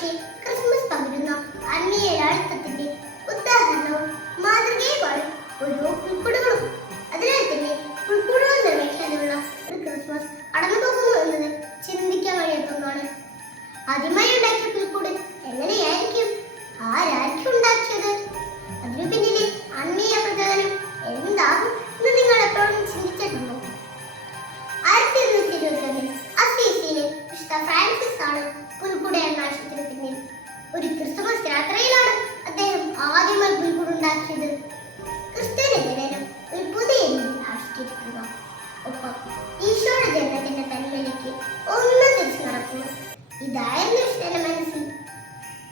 പക്ഷേ ക്രിസ്മസ് പകരുന്ന ആത്മീയലാളിത്തത്തിന്റെ ഉദാഹരണവും മാതൃകയുമാണ് ഓരോ പുൽക്കൂടുകളും അതിനാൽ തന്നെ പുൽക്കൂടുകൾ നിർവഹിക്കാനുള്ള ഒരു ക്രിസ്മസ് കടന്നു എന്നത് ചിന്തിക്കാൻ വഴിയാത്ത ആദ്യമായി ഉണ്ടാക്കിയ പുൽക്കൂട് എങ്ങനെയായിരിക്കും? ആരായിരിക്കും ഉണ്ടാക്കിയത്? അതിനു പിന്നിലെ ആത്മീയ പ്രചോദനം എന്താകും എന്ന് നിങ്ങൾ എപ്പോഴും ചിന്തിച്ചിട്ടുണ്ടോ? ആയിരത്തി എണ്ണൂറ്റി ഇരുപത്തി ഒന്നിൽ അസീസിയിലെ ഫ്രാൻസിസ് ആണ് പുൽക്കൂടെ ഒരു ക്രിസ്തുമസ് യാത്രയിലാണ് അദ്ദേഹം ആദ്യമായി പുൽക്കൂടുണ്ടാക്കിയത് ക്രിസ്തുവിന്റെ ഒരു പുതിയ ആവിഷ്കരിക്കുക. ഒപ്പം ഈശോയുടെ ജനനത്തിന്റെ തന്മയിലേക്ക് ഒന്ന് തിരിച്ചു നടക്കുക. ഇതായിരുന്നു വിഷ്ണുവിന്റെ മനസ്സിൽ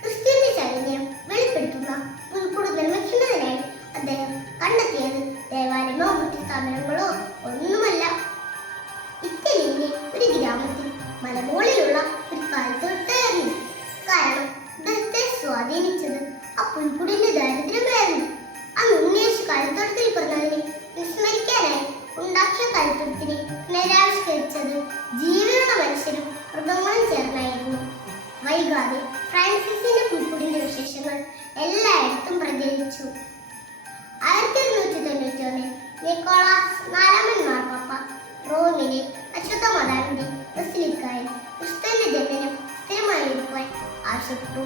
ക്രിസ്തുവിന്റെ ചൈതന്യം വെളിപ്പെടുത്തുന്ന പുൽക്കൂട് നിർമ്മിക്കുന്നതിനായി അദ്ദേഹം കണ്ടെത്തിയത് ദേവാലയമോ മറ്റു സ്ഥാപനങ്ങളോ ഒന്നുമല്ല. ഇറ്റലിയിലെ ഒരു ഗ്രാമത്തിൽ മലമോളി സമീപിച്ചത് ആ പുൽക്കുടിന്റെ ദാരിദ്ര്യമായിരുന്നു അന്ന് ഉണ്ണിയേശു കളിത്തോട്ടത്തിൽ പറഞ്ഞതിനെ വിസ്മരിക്കാനായി ഉണ്ടാക്കിയ കളിത്തോട്ടത്തിനെ പുനരാവിഷ്കരിച്ചത് ജീവനുള്ള മനുഷ്യരും മൃഗങ്ങളും ചേർന്നായിരുന്നു. വൈകാതെ ഫ്രാൻസിസിന്റെ പുൽക്കുടിന്റെ വിശേഷങ്ങൾ എല്ലായിടത്തും പ്രചരിച്ചു. ആയിരത്തി എണ്ണൂറ്റി തൊണ്ണൂറ്റി ഒന്നിൽ നിക്കോളാസ് നാലാമൻ മാർപ്പാപ്പ റോമിലെ അശ്വത മതാവിന്റെ ബസിലിക്കായി ക്രിസ്തുവിന്റെ ജനനം സ്ഥിരമായിരിക്കുവാൻ ആവശ്യപ്പെട്ടു.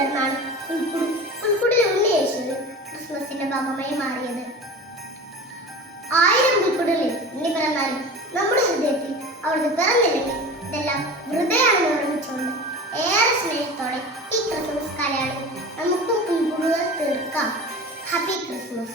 തുടർന്നാണ് പുൽക്കുടി ഉണ്ണി ഉണ്ണിയേശുവിന് ക്രിസ്മസിന്റെ ഭാഗമായി മാറിയത്. ആയിരം പുൽക്കുടലിൽ ഉണ്ണി പിറന്നാലും നമ്മുടെ ഹൃദയത്തിൽ അവിടുത്തെ പിറന്നില്ലെങ്കിൽ ഇതെല്ലാം വെറുതെയാണെന്ന് ഓർമ്മിച്ചുകൊണ്ട് ഏറെ സ്നേഹത്തോടെ ഈ ക്രിസ്മസ് കാലയളവിൽ നമുക്കും പുൽക്കുടുകൾ തീർക്കാം. Happy Christmas